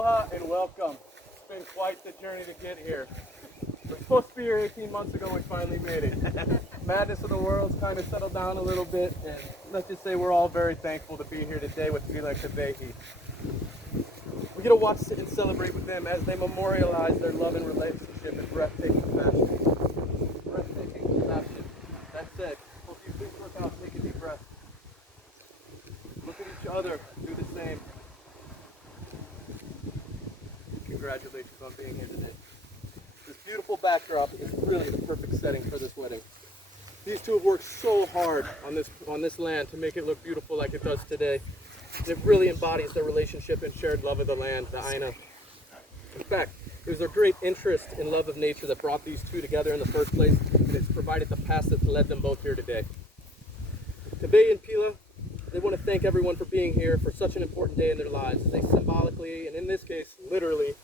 Aloha and welcome. It's been quite the journey to get here. We're supposed to be here 18 months ago and we finally made it. Madness of the world's kind of settled down a little bit, and let's just say we're all very thankful to be here today with Pila and Kawehi. We get to watch and celebrate with them as they memorialize their love and relationship in breathtaking fashion. Breathtaking fashion. That said, hope you please work out, take a deep breath. Look at each other, do the same. Congratulations on being here today. This beautiful backdrop is really the perfect setting for this wedding. These two have worked so hard on this land to make it look beautiful like it does today. It really embodies their relationship and shared love of the land, the Aina. In fact, it was their great interest and love of nature that brought these two together in the first place, and it's provided the path that's led them both here today. Kawehi and Pila, they want to thank everyone for being here for such an important day in their lives. They symbolically, and in this case, literally,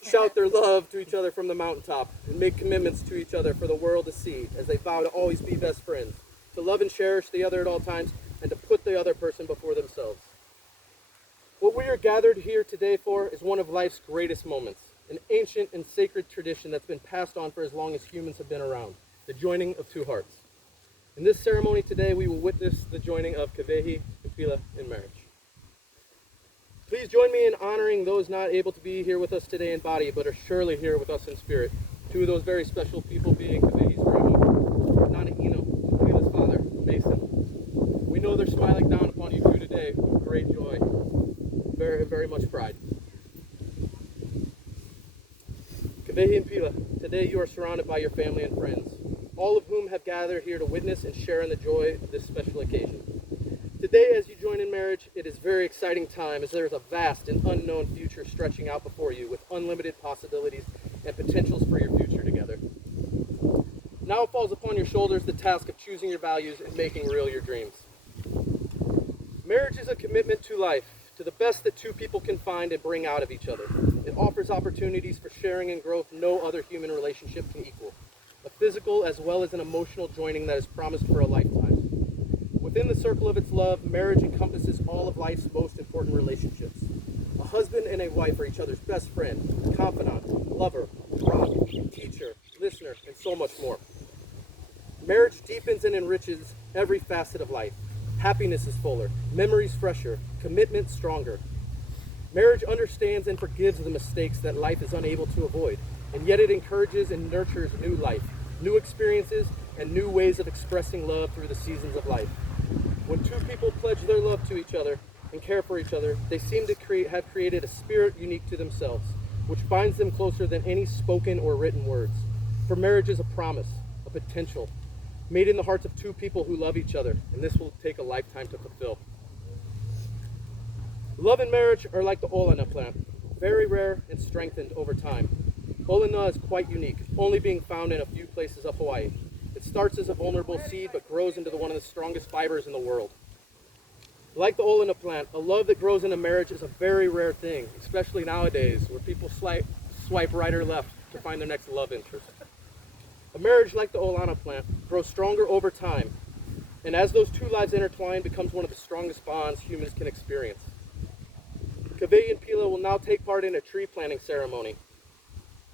shout their love to each other from the mountaintop and make commitments to each other for the world to see as they vow to always be best friends, to love and cherish the other at all times, and to put the other person before themselves. What we are gathered here today for is one of life's greatest moments, an ancient and sacred tradition that's been passed on for as long as humans have been around, the joining of two hearts. In this ceremony today, we will witness the joining of Kawehi and Pila in marriage. Please join me in honoring those not able to be here with us today in body, but are surely here with us in spirit. Two of those very special people being Kawehi's grandma, Nana Ino, and Pila's father, Mason. We know they're smiling down upon you two today with great joy, very, very much pride. Kawehi and Pila, today you are surrounded by your family and friends, all of whom have gathered here to witness and share in the joy of this special occasion. Today, as you join in marriage, it is a very exciting time as there is a vast and unknown future stretching out before you with unlimited possibilities and potentials for your future together. Now it falls upon your shoulders the task of choosing your values and making real your dreams. Marriage is a commitment to life, to the best that two people can find and bring out of each other. It offers opportunities for sharing and growth no other human relationship can equal. A physical as well as an emotional joining that is promised for a lifetime. Within the circle of its love, marriage encompasses all of life's most important relationships. A husband and a wife are each other's best friend, confidant, lover, rock, teacher, listener, and so much more. Marriage deepens and enriches every facet of life. Happiness is fuller, memories fresher, commitment stronger. Marriage understands and forgives the mistakes that life is unable to avoid, and yet it encourages and nurtures new life, new experiences, and new ways of expressing love through the seasons of life. When two people pledge their love to each other and care for each other, they seem to have created a spirit unique to themselves, which binds them closer than any spoken or written words. For marriage is a promise, a potential, made in the hearts of two people who love each other, and this will take a lifetime to fulfill. Love and marriage are like the olana plant, very rare and strengthened over time. Olana is quite unique, only being found in a few places of Hawaii. It starts as a vulnerable seed, but grows into one of the strongest fibers in the world. Like the olana plant, a love that grows in a marriage is a very rare thing, especially nowadays, where people swipe right or left to find their next love interest. A marriage like the olana plant grows stronger over time, and as those two lives intertwine, becomes one of the strongest bonds humans can experience. Kawehi and Pila will now take part in a tree planting ceremony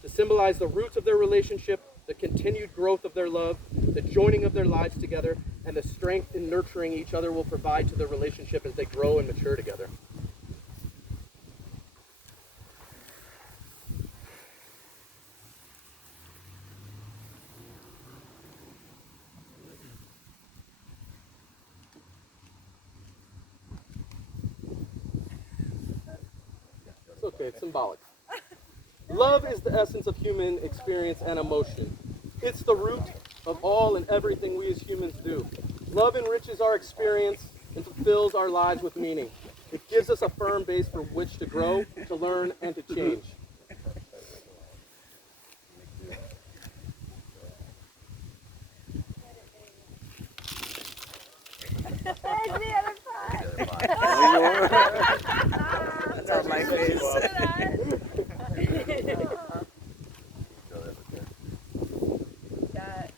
to symbolize the roots of their relationship, the continued growth of their love, the joining of their lives together, and the strength and nurturing each other will provide to their relationship as they grow and mature together. It's okay, it's symbolic. Love is the essence of human experience and emotion. It's the root of all and everything we as humans do. Love enriches our experience and fulfills our lives with meaning. It gives us a firm base for which to grow, to learn, and to change. There's the other part. That's how life is. Yes.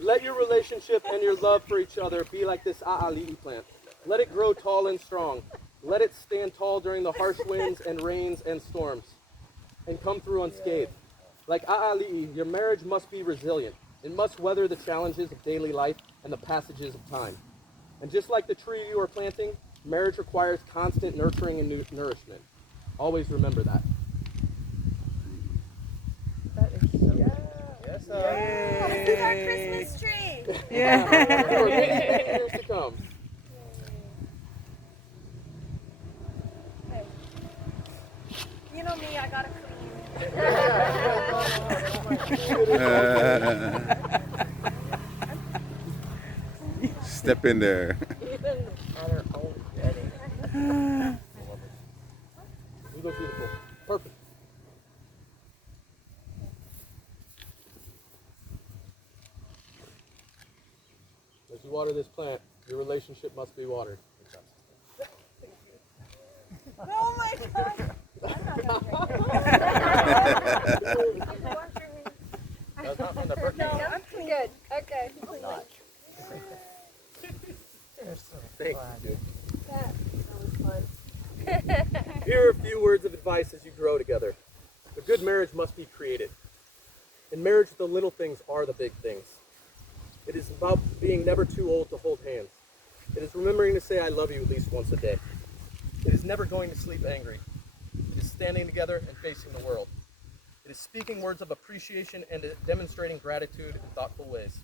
Let your relationship and your love for each other be like this a'ali'i plant. Let it grow tall and strong. Let it stand tall during the harsh winds and rains and storms and come through unscathed. Like A'ali'i, your marriage must be resilient. It must weather the challenges of daily life and the passages of time. And just like the tree you are planting, marriage requires constant nurturing and nourishment. Always remember that. That is so Yes, This is our Christmas tree. For many years to come. Okay. You know me, I gotta clean. Step in there. Even on her own wedding. You look beautiful. Perfect. As you water this plant, your relationship must be watered. Oh my God. I'm not gonna That's not from the birthday. No, I'm good. Okay. Not. Thank you. That was fun. Here are a few words of advice as you grow together. A good marriage must be created. In marriage, the little things are the big things. It is about being never too old to hold hands. It is remembering to say I love you at least once a day. It is never going to sleep angry. It is standing together and facing the world. It is speaking words of appreciation and demonstrating gratitude in thoughtful ways.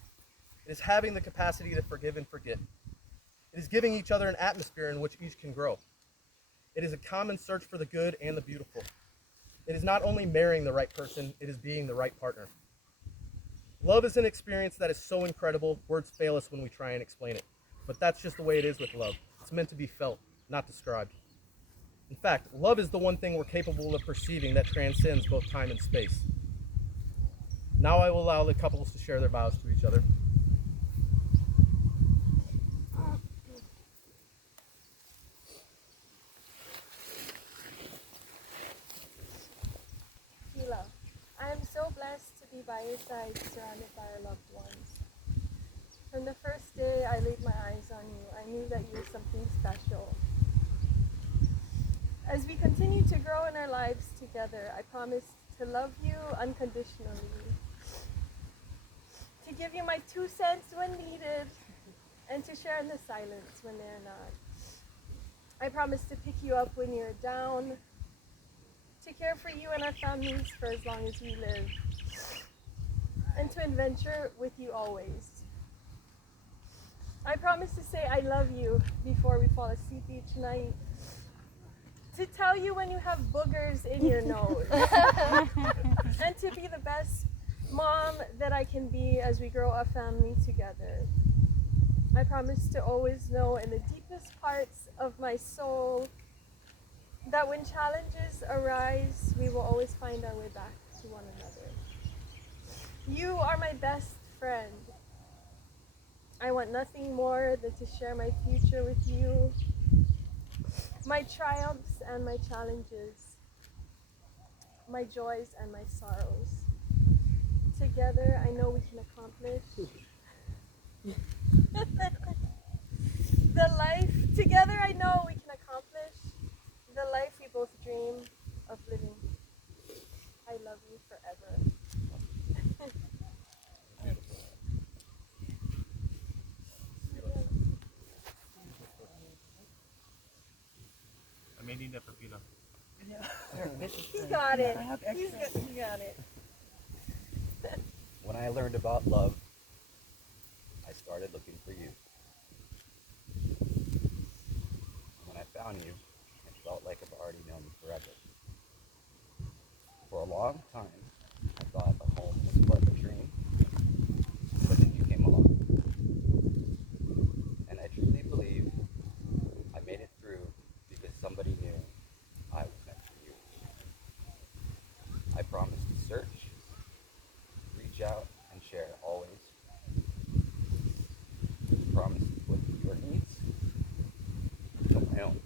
It is having the capacity to forgive and forget. It is giving each other an atmosphere in which each can grow. It is a common search for the good and the beautiful. It is not only marrying the right person, it is being the right partner. Love is an experience that is so incredible, words fail us when we try and explain it. But that's just the way it is with love. It's meant to be felt, not described. In fact, love is the one thing we're capable of perceiving that transcends both time and space. Now I will allow the couples to share their vows to each other. Pila, I am so blessed to be by your side, surrounded by our loved ones. From the first day I laid my eyes on you, I knew that you were something special. As we continue to grow in our lives together, I promise to love you unconditionally, to give you my 2 cents when needed, and to share in the silence when they're not. I promise to pick you up when you're down, to care for you and our families for as long as we live, and to adventure with you always. I promise to say I love you before we fall asleep each night, to tell you when you have boogers in your nose, and to be the best mom that I can be as we grow a family together. I promise to always know in the deepest parts of my soul that when challenges arise, we will always find our way back to one another. You are my best friend. I want nothing more than to share my future with you, my triumphs and my challenges, my joys and my sorrows. Together, I know we can accomplish the life. Together, I know we can accomplish the life we both dream of living. I love you forever. Ameninda Papila. He got it. He got it. When I learned about love, I started looking for you. When I found you, it felt like I've already known you forever. For a long time, I thought a home was but a dream, but then you came along. And I truly believe I made it through because somebody knew I was meant for you. I promise to search, reach out, and share always. I promise to put your needs to my own.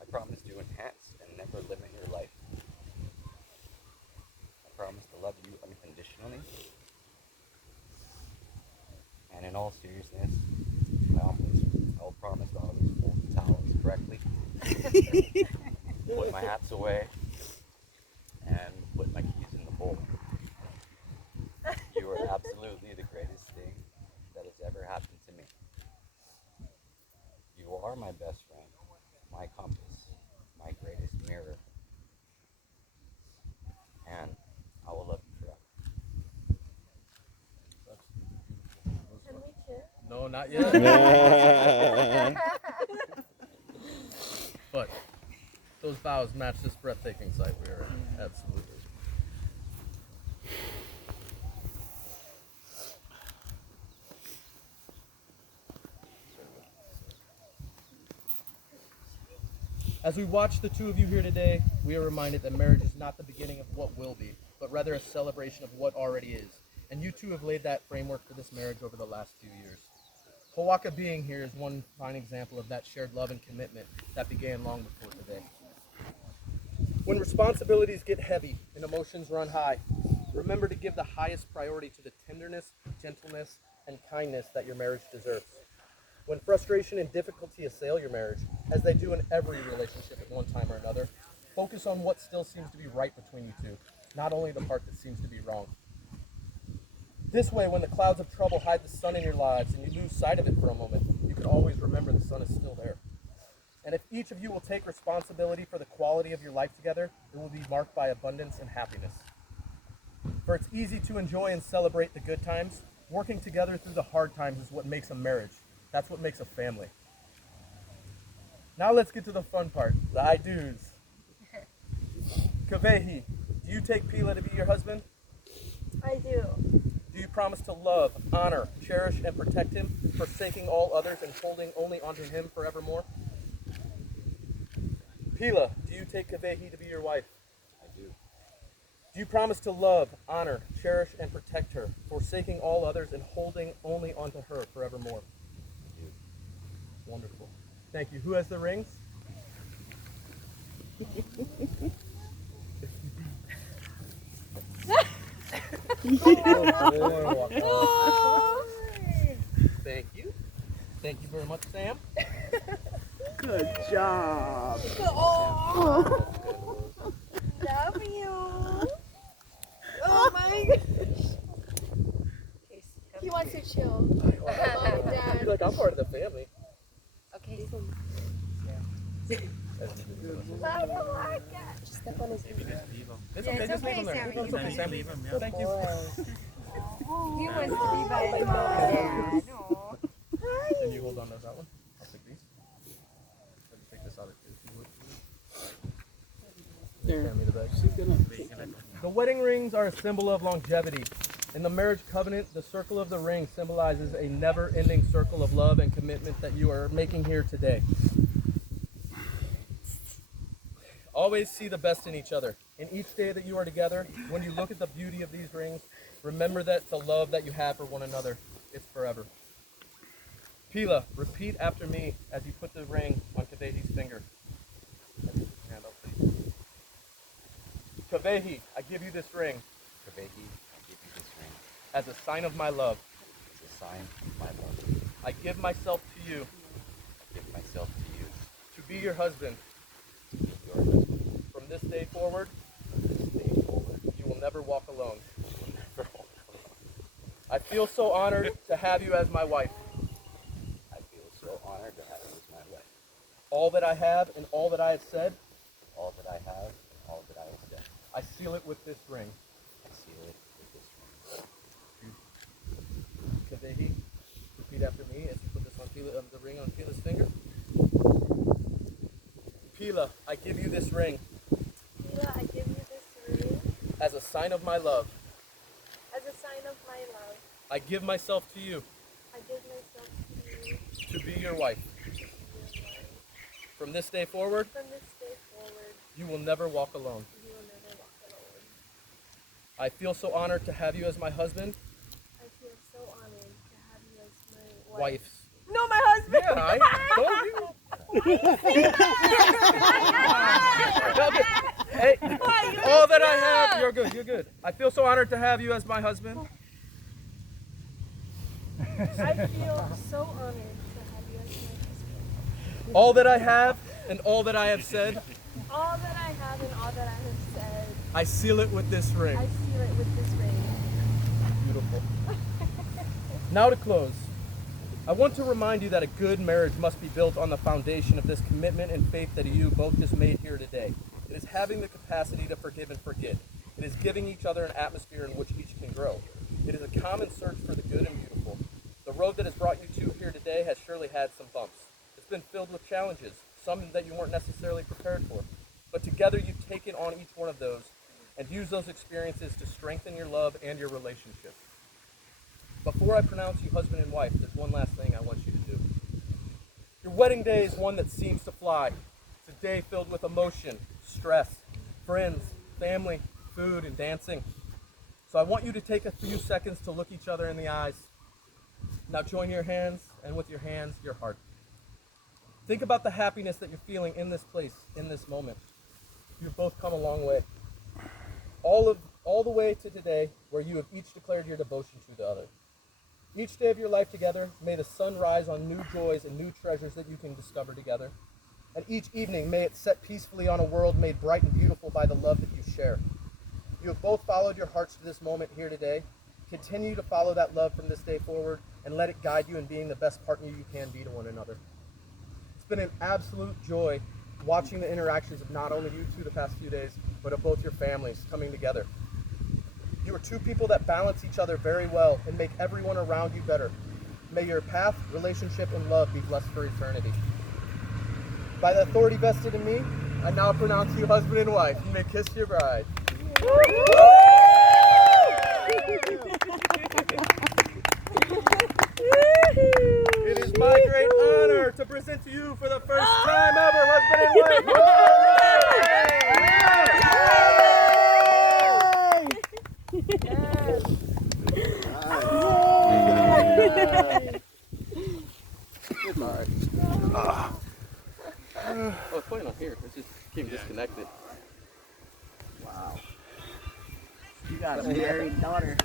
I promise to enhance and never limit your life. I promise to love you unconditionally. And in all seriousness, I'll hats away and put my keys in the bowl. You are absolutely the greatest thing that has ever happened to me. You are my best friend, my compass, my greatest mirror, and I will love you forever. Can we kiss? No, not yet. But those vows match this breathtaking sight we are in. Absolutely. As we watch the two of you here today, we are reminded that marriage is not the beginning of what will be, but rather a celebration of what already is. And you two have laid that framework for this marriage over the last few years. Hawaka being here is one fine example of that shared love and commitment that began long before today. When responsibilities get heavy and emotions run high, remember to give the highest priority to the tenderness, gentleness, and kindness that your marriage deserves. When frustration and difficulty assail your marriage, as they do in every relationship at one time or another, focus on what still seems to be right between you two, not only the part that seems to be wrong. This way, when the clouds of trouble hide the sun in your lives and you lose sight of it for a moment, you can always remember the sun is still there. And if each of you will take responsibility for the quality of your life together, it will be marked by abundance and happiness. For it's easy to enjoy and celebrate the good times. Working together through the hard times is what makes a marriage. That's what makes a family. Now let's get to the fun part, the I do's. Kawehi, do you take Pila to be your husband? I do. Do you promise to love, honor, cherish, and protect him, forsaking all others and holding only onto him forevermore? Pila, do you take Kawehi to be your wife? I do. Do you promise to love, honor, cherish, and protect her, forsaking all others and holding only onto her forevermore? I do. Wonderful. Thank you. Who has the rings? Thank you. Thank you very much, Sam. Good job. Love you. Oh my gosh. He wants to chill. Mom and I Dad. feel like I'm part of the family. Okay. Love you like that. Step on his It's okay, just leave him there. It's okay, Sam. Thank you. He wants to be by his mom and dad. No. Can you hold on to that one? I'll take these. Let me take this out of here, if you would. There. Hand me the bag. She's gonna. The wedding rings are a symbol of longevity. In the marriage covenant, the circle of the ring symbolizes a never-ending circle of love and commitment that you are making here today. Always see the best in each other. In each day that you are together, when you look at the beauty of these rings, remember that the love that you have for one another is forever. Pila, repeat after me as you put the ring on Kawehi's finger. Hand up, please. Kawehi, I give you this ring Kawehi, I give you this ring as a sign of my love. as a sign of my love. I give myself to you I give myself to you to be your husband. to be your husband. From this day forward, From this day forward, you will never walk alone. you will never walk alone. I feel so honored to have you as my wife. I feel so honored to have you as my wife. All that I have and all that I have said, All that I have and all that I have said, I seal it with this ring. I seal it with this ring. Kawehi, repeat after me as you put this on the ring on Pila's finger. Pila, I give you this ring Pila, I give you this ring as a sign of my love. as a sign of my love. I give myself to you I give myself to you to be your wife. to be your wife. From this day forward, From this day forward, you will never walk alone. you will never walk alone. I feel so honored to have you as my husband. I feel so honored to have you as my wife. Wife. No, my husband. Yeah, I told you. Hey, all that I have, you're good, you're good. I feel so honored to have you as my husband. I feel so honored to have you as my husband. All that I have and all that I have said, all that I have and all that I have said, I seal it with this ring. I seal it with this ring. Beautiful. Now to close, I want to remind you that a good marriage must be built on the foundation of this commitment and faith that you both just made here today. It is having the capacity to forgive and forget. It is giving each other an atmosphere in which each can grow. It is a common search for the good and beautiful. The road that has brought you two here today has surely had some bumps. It's been filled with challenges, some that you weren't necessarily prepared for. But together you've taken on each one of those and used those experiences to strengthen your love and your relationship. Before I pronounce you husband and wife, there's one last thing I want you to do. Your wedding day is one that seems to fly. It's a day filled with emotion, stress, friends, family, food, and dancing. So I want you to take a few seconds to look each other in the eyes. Now join your hands, and with your hands, your heart. Think about the happiness that you're feeling in this place, in this moment. You've both come a long way. All the way to today, where you have each declared your devotion to the other. Each day of your life together, may the sun rise on new joys and new treasures that you can discover together. And each evening, may it set peacefully on a world made bright and beautiful by the love that you share. You have both followed your hearts to this moment here today. Continue to follow that love from this day forward, and let it guide you in being the best partner you can be to one another. It's been an absolute joy watching the interactions of not only you two the past few days, but of both your families coming together. You are two people that balance each other very well and make everyone around you better. May your path, relationship, and love be blessed for eternity. By the authority vested in me, I now pronounce you husband and wife. You may kiss your bride. It is my great honor to present to you for the first time ever, husband and wife. Oh, it's playing on here. It just came disconnected. Wow. You got a married daughter.